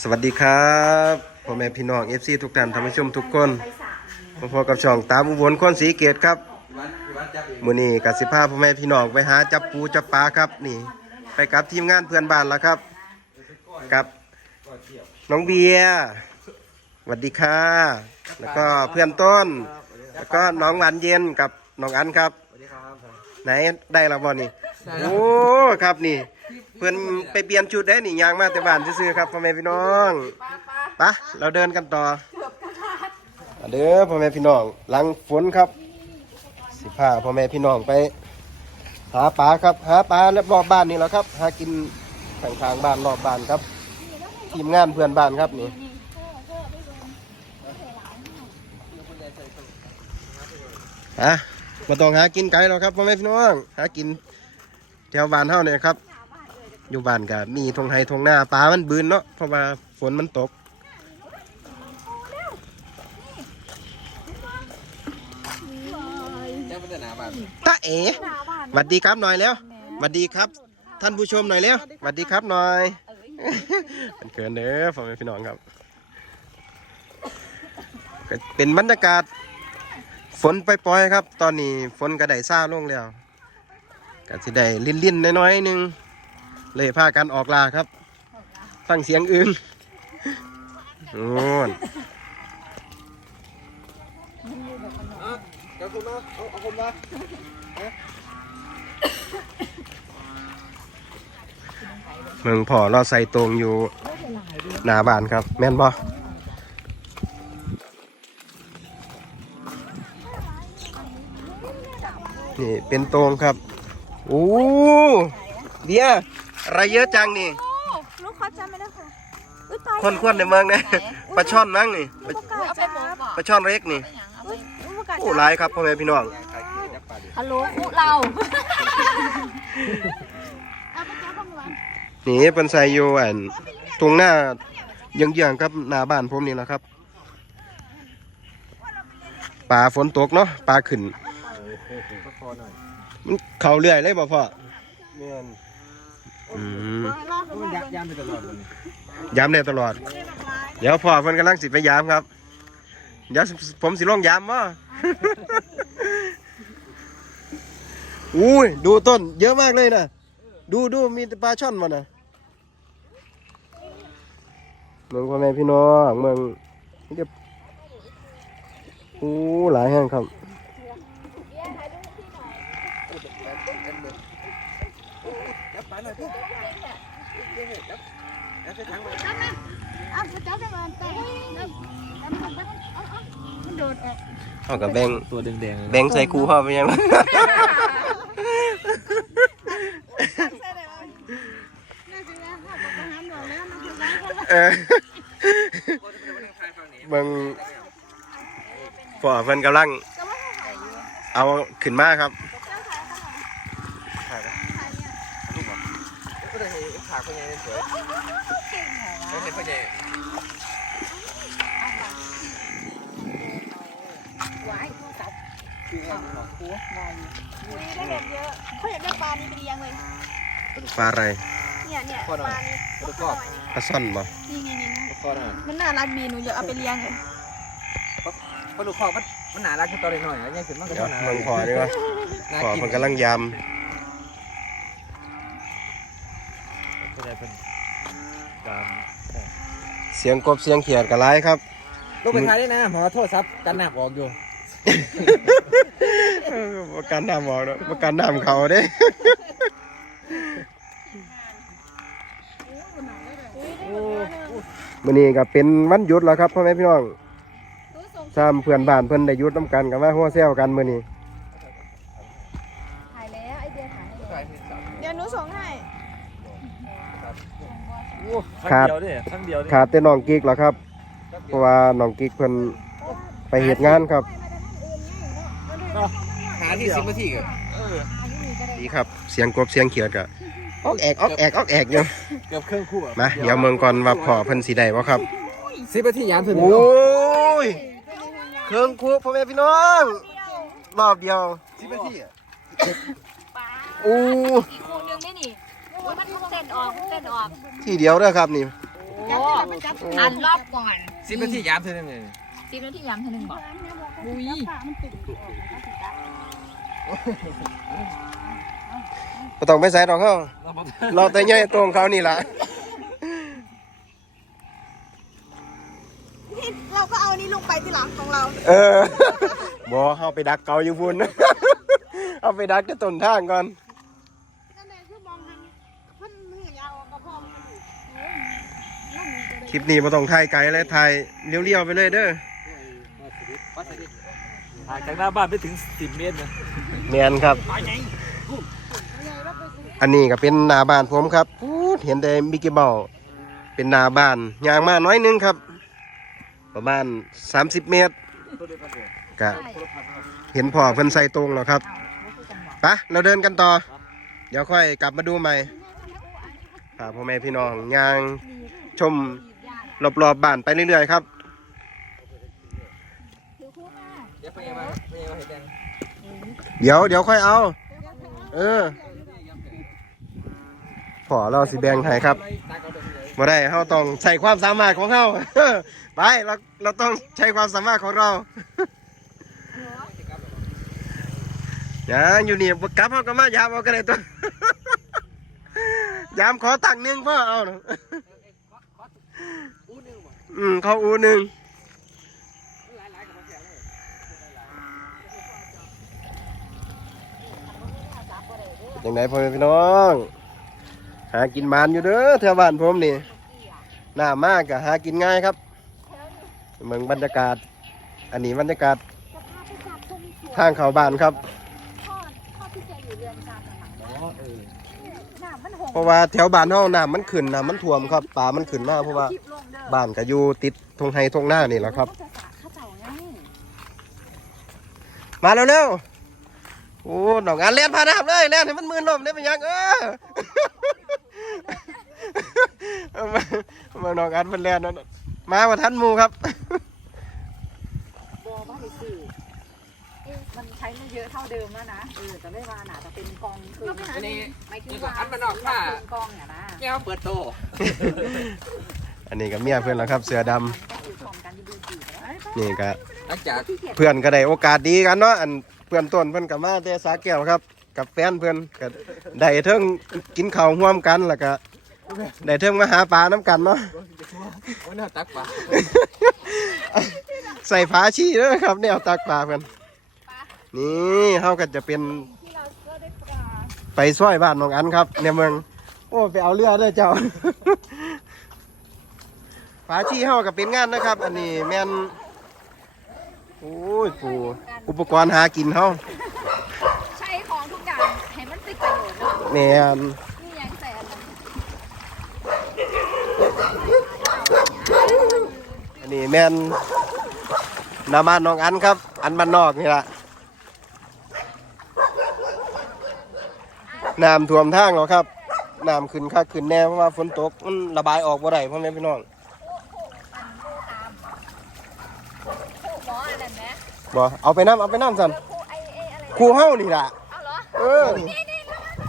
สวัสดีครับพ่อแม่พี่น้องเอฟซีทุกท่านท่านผู้ชมทุกคนมาพบกับช่องตามอุบลคนสีเกตครับมือนี้กัสิพาพ่อแม่พี่น้องไปหาจับปูจับปลาครับนี่ ไปกับทีมงานเพื่อนบ้านแล้วครับกับน้องเบียร์สวัสดีค่ะ แล้วก็เพื่อนต้น แล้วก็น้องหวานเย็นกับน้องอันครับ ไหนได้แล้วบ่นี่โอ้ครับนี่ เพื่อนไปเปลี่ยนชุดได้นี่ยางมาแต่บ้านซื้อๆครับพ่อแม่พี่น้องปะเราเดินกันต่อเด้อพ่อแม่พี่น้องหลังฝนครับ สิพาพ่อแม่พี่น้องไป หาปลาครับ หาปลาและรอบบ้านนี่แหละครับ หากินทางทางบ้านรอบบ้านครับ ทีมงานเพื่อนบ้านครับนี่ฮะมาต้องหากินไกลหรอกครับพ่อแม่พี่น้อง หากินแถวบ้านเท่าเนี่ยครับ อยู่บ้านก็มีทงไฮทงหน้าปลามันบืนเนาะเพราะว่าฝนมันตกตาเอ๋หวัดดีครับหน่อยแล้วหวัดดีครับ ท่านผู้ชมหน่อยแล้วหวัดดีครับหน่อยมันเกินเด้อพ่อแม่พี่น้องครับ เป็นบรรยากาศ ฝนปล่อยๆครับ ตอนนี้ฝนก็ได้ซาลงแล้วก็สิได้ลิ่นๆน้อยๆนึง เลยพากันออกลาครับ ฟังเสียงอื่นโอ้นเอาคุณมาเอาเอาคุณมาเมืองพ่อเราใส่ตรงอยู่หน้าบ้านครับ แม่นบ่นี่เป็นตรงครับ โอ้เดีย อะไรเยอะจังนี่ ลูกเขาจำไม่ได้ค่ะอุ้ยตายคนควนในเมืองเนี่ยปลาช่อนมั้งนี่ปลาประกาศจับปลาช่อนเล็กนี่อุ้ยประกาศโอ้หลายครับพ่อแม่พี่น้อง ฮัลโหลคุเราเอาไปจับของหวานนี่เป็นใส่อยู่อันตรงหน้าเยื้องๆครับหน้าบ้านผมนี่แหละครับปลาฝนตกเนาะปลาขึ้นพอหน่อยมันเข่าเรื่อยเลยบ่พ่อ เมียน อืมมันยักยามไปตลอดเลยย้ำได้ตลอด เดี๋ยวพ่อเพิ่นกำลังสิไปย้ำครับ เดี๋ยวผมสิลงย้ำว่าอุ้ยดูต้นเยอะมากเลยนะดูดูมีแต่ปลาช่อนมานะเมืองพ่อแม่พี่น้องเมืองนี่จะโอ้หลายแห่งครับยับไปหน่อยพี่ยับยับไปทางมัน เอาไปจับได้มาแต่มันโดดออกเขากับแบงตัวแดงแบงใส่คูเข้าไปยังน่าจะแล้วค่ะบอกว่าห้ามเราแล้วมันคือร้านเขาเออเบิ่งพ่อเพิ่นกำลังก็ว่าเขาขายอยู่เอาขึ้นมาครับก็ได้เห็นขาคนใหญ่สวยไม่เห็นคนใหญ่หวายโทรศัพท์คือไงมันคุยได้เห็นเยอะเขาอยากได้ปลานี้ไปเลี้ยงเลยปลาอะไร เนี่ยเนี่ยปลานี้ตัวกรอบปลาซ่อนบ่นี่นี่นี่มันน่ารักดีหนูอยากเอาไปเลี้ยงเลยปลาลูกคอมันมันหนารักขึ้นตัวหน่อยยังขึ้นมันก็เดี๋ยวหนาเบิ่งพ่อดีกว่าน่าพ่อกินกำลังยก็ได้เป็นตามำ เสียงกบเสียงเขียดก็หลายครับ ลูกไปขายได้นะหมอโทษซับกันหนักออกอยู่เออประกันน้ำออกเนาะประกันน้ำเขาเด้มื้อนี้ก็เป็นวันหยุดแล้วครับพ่อแม่พี่น้องถ้าเพื่อนบ้านเพิ่นได้หยุดนํกันก็มาหัวแซวกันมื้อนี้ ถ่ายแล้วไอเดียถ่ายให้ ขายเป็นสาม เดี๋ยวหนูส่งให้ ขาดเดียวดิครั้งเดียวดิขาดแต่น้องกิ๊กแล้วครับ เพราะว่าน้องกิ๊กเพิ่นไปเฮ็ดงานครับ หาที่สิบนาทีกันเออดีครับ เสียงกบเสียงเขียดก็ออกแอกออกแอกออกแอกอยู่เกือบเครื่องคู่อะมาเดี๋ยวเมืองก่อนว่าพ่อเพิ่นสิได้บ่ครับสิบนาทียามถึงโอ้ยเครื่องคูพ่อแม่พี่น้องรอบเดียวสิบนาทีอะโอ้อีกคู่นึงนี่นี่ มันเต้นออกเต้นออกที่เดียวเด้อครับนี่โอ้ไปจับอันรอบก่อนสิบนาทียามเท่านั้นเองสิบนาทีย้ำเท่านึงบอกอุ้ยมันติดออกนะคะสิจ๊ะบ่ต้องไปใส่ดอกเฮาเราแต่ใหญ่ตรงเขานี่ล่ะนี่เราก็เอานี่ลงไปที่หลังของเรา เออบ่เฮาไปดักเกาอยู่พุ่นเอาไปดักที่ต้นทางก่อนนั่นเองคือมองทางเพิ่นมือยาวกระพองมันอยู่โอ้ยนั่นมันจะได้ คลิปนี้บ่ต้องถ่ายไกลเลยถ่ายเลี้ยวๆไปเลยเด้อห่างจากหน้าบ้านไปถึงสิบเมตรนะแม่นครับ อันนี้ก็เป็นหน้าบ้านผมครับพูดเห็นแต่มิกกี้เมาส์เป็นหน้าบ้านย่างมาน้อยหนึงครับ ประมาณ 30 เมตรก็เห็นพ่อเพิ่นใส่ตรงแล้วครับไปะเราเดินกันต่อ เดี๋ยวค่อยกลับมาดูใหม่พาพ่อแม่พี่น้องย่างชม รอบๆบบ้านไปเรื่อยๆครับเดี๋ยวไปยังไงไปยังไงเห็นแดงเดี๋ยวเดี๋ยวค่อยเอา เออพอเราสิแบงให้ครับตาเขาเดินเลยบ่ได้เราต้องใช้ความสามารถของเรา ไปเราเราต้องใช้ความสามารถของเราอย่าอยู่นี่บ่กลับเขาก็มายามเอากันเลยตัวยามขอตังค์หนึงพ่อเอาน่ะ อืมเขาอูหนึ่งยังไงพ่อแม่พี่น้อง หากินมานอยู่เด้อแถวบ้านผมนี่หน้ามากกะหากินง่ายครับ เมืองบรรยากาศ อันนี้บรรยากาศทางเขาบ้านครับ เพราะว่าแถวบ้านเฮาน้ำมันขึ้นน้ำมันท่วมครับป่ามันขึ้นมากเพราะว่า บ้านก็อยู่ติดทงไฮทงหน้านี่แหละครับมาเร็วๆ โอ้ดอกงานเล่นพาน้ำเลยเล่นให้มันมืนลมได้เป็นหยังเออเอามาเอามาดอกงานมันเล่นนั่นมาว่าทันหมูครับบอว่าไปสื่อเอ๊ะมันใช้ไม่เยอะเท่าเดิมแล้วนะ เออจะไม่ว่าหนาจะเป็นกองคืออันนี้ ไม่ถึงว่าอันมันออกผ้าเป็นกองเนี่ยนะแก้วเปิดโต อันนี้ก็เมียเพื่อนแล้วครับ เสือดำก็คือของกันดูดีแล้วนี่ก็หลังจากเพื่อนก็ได้โอกาสดีกันเนาะอันเพื่อนต้นเพื่อนกับมาแต่สาแก้วครับ กับแฟนเพื่อนก็ได้เทิงกินข้าวร่วมกันแล้วก็ได้เทิงมาหาปลาน้ำกันเนาะโอ้ยน่าตักปลาใส่ฝาชีด้วยครับแนวตักปลาเพื่อนนี่เขาก็จะเป็นไปซ้อยบ้านน้องอันครับในเมืองโอ้ไปเอาเรือด้วยเจ้า ฝาชีเขาก็เป็นงานนะครับ อันนี้แม่นโอ้ยปูอุปกรณ์หากินเขาใช้ของทุกอย่างให้มันเป็นประโยชน์เนาะแม่นนี่ยังใส่อันนั้นอันนี้แม่นหนาบ้านน้องอันครับ อันบ้านนอกนี่ละน้ำท่วมทางแล้วครับน้ำขึ้นคักขึ้นแน่เพราะว่าฝนตกมันระบายออกบ่ได้พ่อแม่พี่น้อง หมออันนั้นไหม บ่เอาไปน้ำเอาไปน้ำสันครูไอเออะไรครูเฮ้านี่ล่ะเอาเหรอเออนี่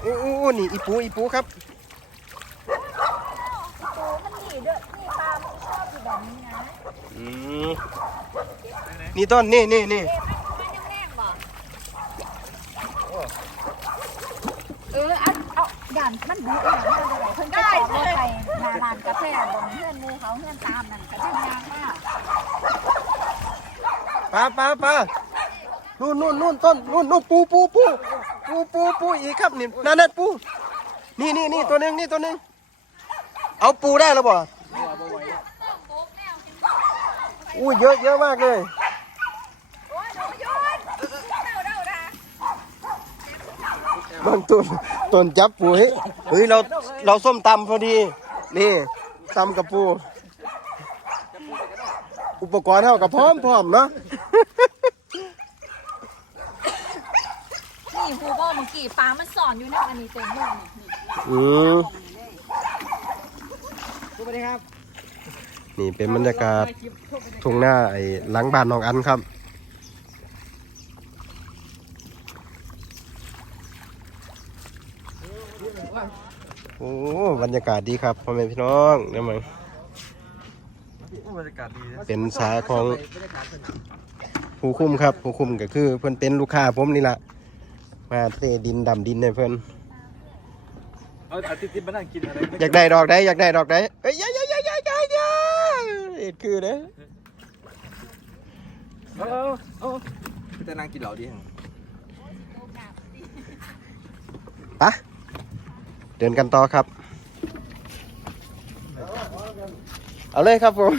อู้อู้อู้นี่อีปูอีปูครับตูมันหนีเด้อนี่ปลามันชอบอยู่แบบนี้นะอืมนี่ต้นนี่นี่นี่เอ๊ะมันมันยังแรงบ่เอออันเอาด่านมันบุกอย่างนั้นเลยเพิ่นจะขอรถไปหนาลานกาแฟบนเพื่อนหมูเขาเพื่อนตามนั่นก็จะยางมาก ปลาปลาปลานู่นนู่นนู่นต้นนู่นนู่นปูปูปูปูปูปูอีกครับนี่นั่นนั่นปูนี่นี่นี่ตัวนึงนี่ตัวนึงเอาปูได้แล้วบ่อู้เยอะเยอะมากเลยบางต้นต้นจับปูเฮ้ยเฮ้ยเราเราส้มตำพอดี นี่ตำกับปู อุปกรณ์เท่ากับพร้อมพร้อมเนาะ นี่ครูบอกเมื่อกี้ปลามันสอนอยู่นะอันนี้เต็มเลยนี่อืมสวัสดีครับนี่เป็นบรรยากาศทุ่งหน้าไอ้หลังบ้านน้องอันครับ โอ้บรรยากาศดีครับพ่อแม่พี่น้องเนี่ยมั้งบรรยากาศดีเป็นสายของผู้คุ้มครับ ผู้คุ้มก็คือเพิ่อนเป็นลูกค้าผมนี่ละ มาเตดินดำดินให้เพิ่นเอาอาทิตย์มานั่งกินอะไรอยากได้ดอกได้อยากได้ดอกได้เอ้ยอยาอยาอยาอยาอยาอยาเอ็ดคือเด้อเออเออจะนั่งกินเหล้าดีปะเดินกันต่อครับ เอาเลยครับผม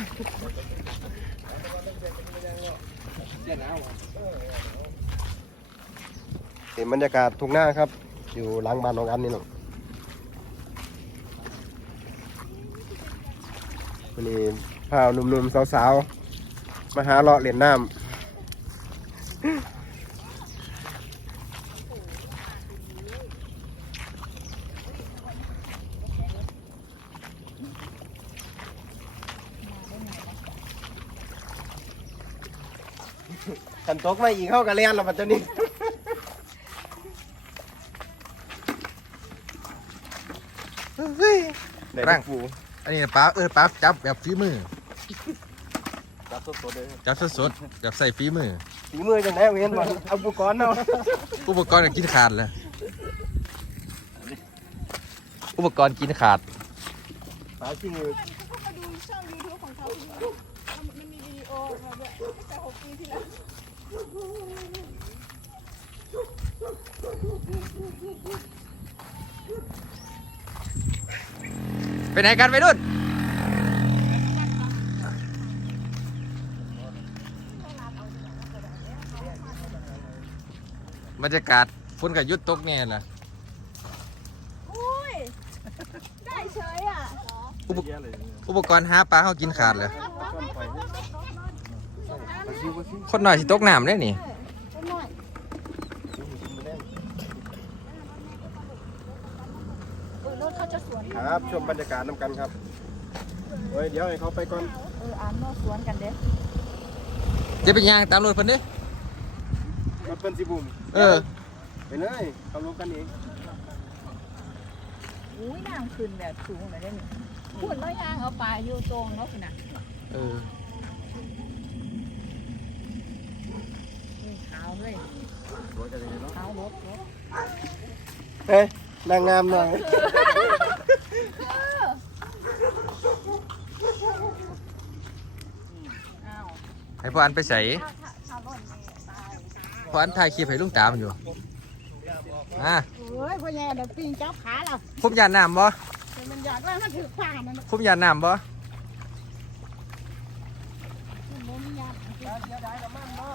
เย็นแล้ว เห็นบรรยากาศทุ่งหน้าครับ อยู่หลังบ้านน้องอันนี่หรอกวันนี้พาหนุ่มๆสาวๆ มาหาเลาะเหรียญน้ำกันตกมาอีกเข้ากันเรียนแล้วปัจจุบันนี้ ได้ ร่างปูอันนี้ป้าเออป้าจับแบบฝีมือ จับสดๆเลยจับสดๆแบบใส่ฝีมือฝีมือจังได้เห็นบ่เอาอุปกรณ์เนาะอุปกรณ์ก็กินขาดเลยอุปกรณ์กินขาดปลาจริงเขามาดูช่องยูทูบของเขามันมีวิดีโอมาด้วยตั้งแต่หกปีที่แล้ว ไปไหนกันไปรุ่น บรรยากาศฝนกับยุดตกแน่ล่ะ อุ้ย ได้เฉยอะอุปอุปกรณ์หาปลาเขากินขาดเลย คนหน่อยสิตกน้ำได้นี่ เออรถเขาจะสวนครับชมบรรยากาศน้ำกันครับเฮ้ยเดี๋ยวให้เขาไปก่อนเอออ่านโน้สวนกันเด้จะเป็นยางตามรถเพิ่นเด้รถเป็นสิบุมเออไปเลยเขาลงกันเองอุ้ยน้ำขึ้นแบบสูงเลยเด้นี่พูดแล้วยางเอาปลาอยู่ตรงเนาะคุณน่ะเออนี่ขาวเลยขาวรถรถเฮ้ยนางงามหน่อย อ้าว ให้พ่ออันไปใส่ถ้าถ้าถ้ารถนี่ตายพ่ออันถ่ายคลิปให้ลุงตามอยู่อะเฮ้ยพ่อแย่เดี๋ยวปีนจับขาเราคุ้มยานน้ำบ่แต่มันอยากว่ามันถือผ่านนั่นคุ้มยานน้ำบ่มันบ่มียาเดี๋ยวได้น้ำมันบ่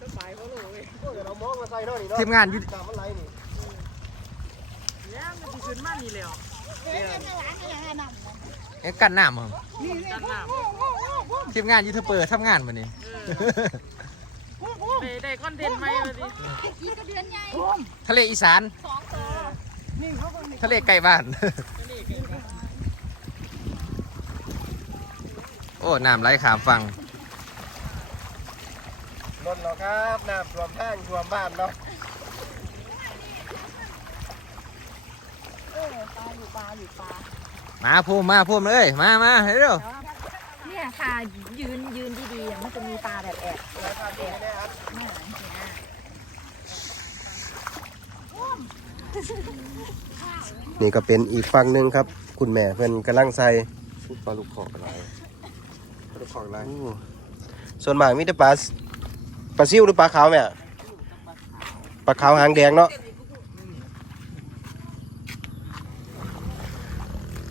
จะใส่เขาเลยเดี๋ยวเรามองมาใส่ด้วยนี่เนาะทีมงานอยุน้ำมันไหลนี่ เอ๊ะในร้านก็ยังไงนำเอ๊ะกันน้ำเหรอนี่นี่กันน้ำทีมงานยูทูบเบอร์ทำงานมานี่ได้ได้คอนเทนต์ไหมวันนี้กี่กระเดือนใหญ่ทะเลอีสานสองตัวนี่เขาก็มีทะเลใกล้บ้าน โอ้ น้ำไหลขามฟังรถเราครับ น้ำท่วมทางท่วมบ้านเนาะเออปลาอยู่ปลาอยู่ปลา มาพูมมาพูมเลยมามาเร็วเนี่ยค่ะยืนยืนดีๆอะมันจะมีปลาแบบแอบแอบแอบไม่หลังเสียนี่ก็เป็นอีกฝั่งหนึ่งครับ คุณแม่เพิ่นกำลังใส่ปลาลูกคอกอะไรปลาลูกคอกอะไรโอ้ส่วนมากมีแต่ปลาปลาซิวหรือปลาขาวแม่ปลาขาวหางแดงเนาะ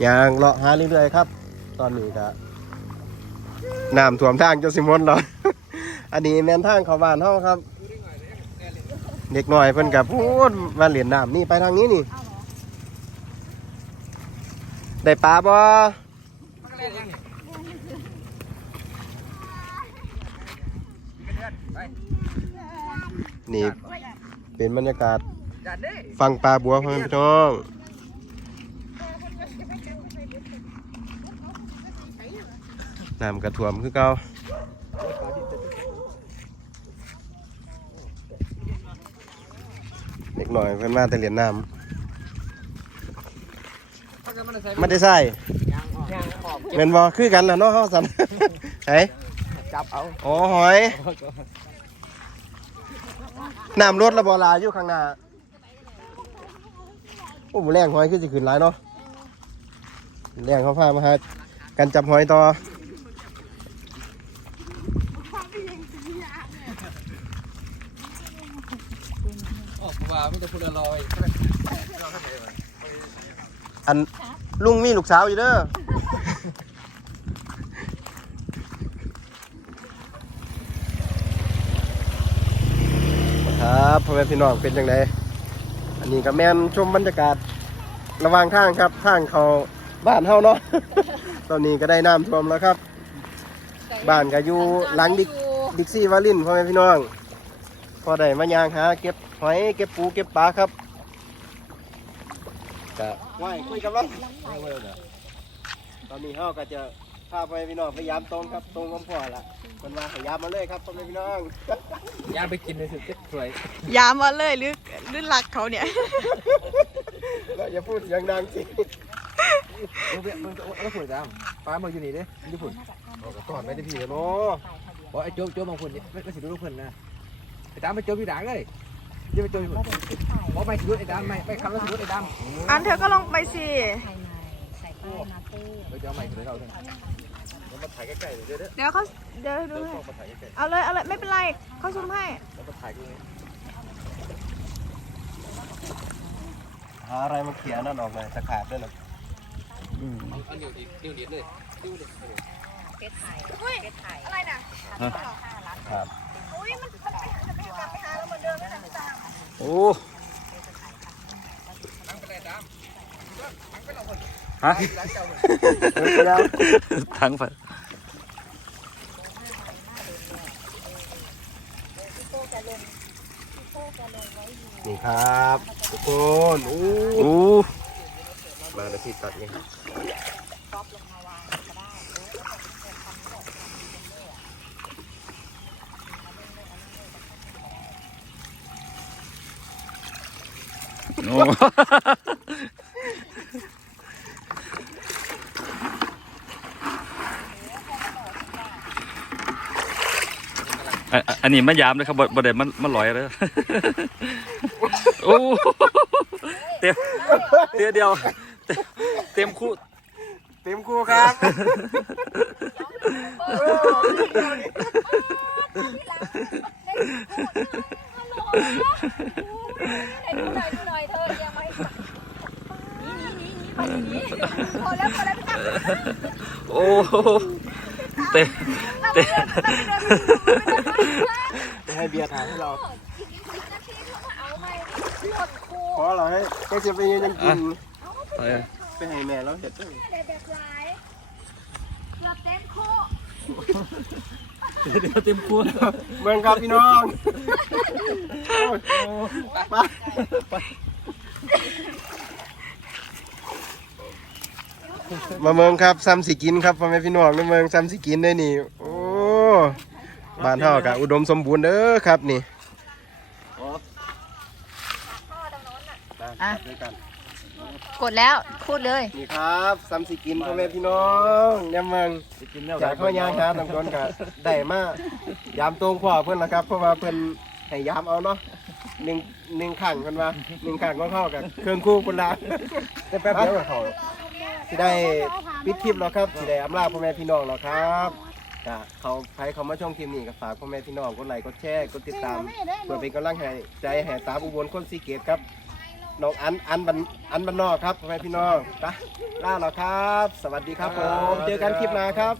ยางเลาะหาเรื่อยๆครับ ตอนนี้ก็น้ำท่วมทางจนสิมนแล้วอันนี้แมนทางเขาบ้านเฮาครับ เด็กหน่อยเพิ่นกับพูดมาเหรียญน้ำนี่ไปทางนี้นี่ ได้ปลาบ่นี่เป็นบรรยากาศฟังปลาบัวพ่อแม่พี่น้อง น้ำกระถ่วมคือเก่าเด็กหน่อยเพิ่นมาแต่เหรียญน้ำไม่ได้ใส่ย่างขอบเงินบอคือกันแล้วเนาะเฮาสันไหนจับเอาอ๋อหอยน้ำรถระบอลาอยู่ข้างหน้าโอ้หมูแรงหอยคือสิขึ้นหลายเนาะแรงเขาพามาหากันจับหอยต่อาวมีแต่พูดลอยอันลุงมีลูกสาวอยู่เด้อครับพ่อแม่พี่น้องเป็นยังไงอันนี้ก็แม่นชมบรรยากาศระหว่างทางครับทางเขาบ้านเฮาเนาะ ตอนนี้ก็ได้น้ำท่วมแล้วครับ บ้านก็อยู่หลังดิกดิกซี่วาลินพ่อแม่พี่น้อง พอได้มายางหาเก็บ หอยเก็บปูเก็บปลาครับก็ว่ายคุยกับเราตอนนี้เฮาก็จะพาไปพี่น้องพยายามตรงครับตรงคำพ่อละมันมาพยายามมาเลยครับพ่อแม่พี่น้องย่างไปกินเลยสิเจ็ดสวยยามมาเลยหรือหรือหลักเขาเนี่ยเราอย่าพูดเสียงดังสิมึงมึงเอาฝุ่นจ้ามฟ้ามึงอยู่นี่ดิอยู่ฝุ่นก่อนไม่ได้พี่เนาะบอกไอ้โจ๊กโจ๊กบางคนนี่ไม่ไม่สิดูลูกคนนะไอ้ดำไปโจ๊กอยู่ด่างเลย ยืมไปโจ๊กอยู่บอกไปสิดูไอ้ดำไม่ไปคำแล้วสิดูไอ้ดำอันเธอก็ลงไปสิใส่ไข่มาเต้ไปจะเอาใหม่เลยเราเลยมาถ่ายใกล้ๆเดี๋ยวเด้อเดี๋ยวเขาเดี๋ยวดูให้มาถ่ายใกล้เอาเลยเอาเลยไม่เป็นไรเขาซุ่มให้ๆแล้วมาถ่ายกูหาอะไรมาเขียนนั่นออกเลยตะขาบด้วยนะเอานิ้วดินิ้วดิเลยเป็ดไข่อุ้ยเป็ดไข่อะไรน่ะครับอุ้ยมันมันจะไม่กลับไปหาเราเหมือนเดิมแล้วนะพี่ตา โอ้ฮะแล้วทั้งไปนี่ครับ ทุกคนโอ้โอ้มาแล้วพี่ตัดนี่โอ้ อันอันนี้มายามเลยครับบ่บ่ได้มันมันลอยเลยโอ้เต็มเตียเดียว เต็มคู่ เต็มคู่ครับดูหน่อยดูหน่อยเธอยังไม่หนีหนีหนีหนีพอ แล้วพอแล้วพี่ตาโอ้เต็มเต็มจะให้เบียร์ถ่ายให้เราเอาไหมหมดคู่เพราะเราให้ก็จะไปยืนยังกินไปไปให้แม่เราเห็ดเด็ดเด็ดหลายเกือบเต็มคู่เดี๋ยวเต็มคู่เมืองครับพี่น้องไป มาเมืองครับซ้ำสิกินครับพ่อแม่พี่น้องในเมืองซ้ำสิกินได้นี่ โอ้บ้านเฮากับอุดมสมบูรณ์เด้อครับนี่อะด้วยกันกดแล้วพูดเลยนี่ครับซ้ำสิกินพ่อแม่พี่น้องในเมืองจากข้อยางครับน้ำก้นก็ได้มากยามตรงพ่อเพื่อนละครับ เพราะว่าเพื่อนให้ยามเอาเนาะหนึ่งหนึ่งขังเพิ่นว่าหนึ่งขังก็เข้ากับเครื่องคู่คนละได้แป๊บเดียวกับเขา ที่ได้ปิดคลิปแล้วครับที่ได้อำลาพ่อแม่พี่น้องแล้วครับก็เขาใครเขามาชมคลิปนี้ก็ฝากพ่อแม่พี่น้องกดไลค์กดแชร์กดติดตามเพื่อเป็นกำลังใจแห่ตามอุบลคนสีเกตครับน้องอันอันบันอันบันนอกครับพ่อแม่พี่น้องไปล่าแล้วครับ สวัสดีครับผม เจอกันคลิปหน้าครับ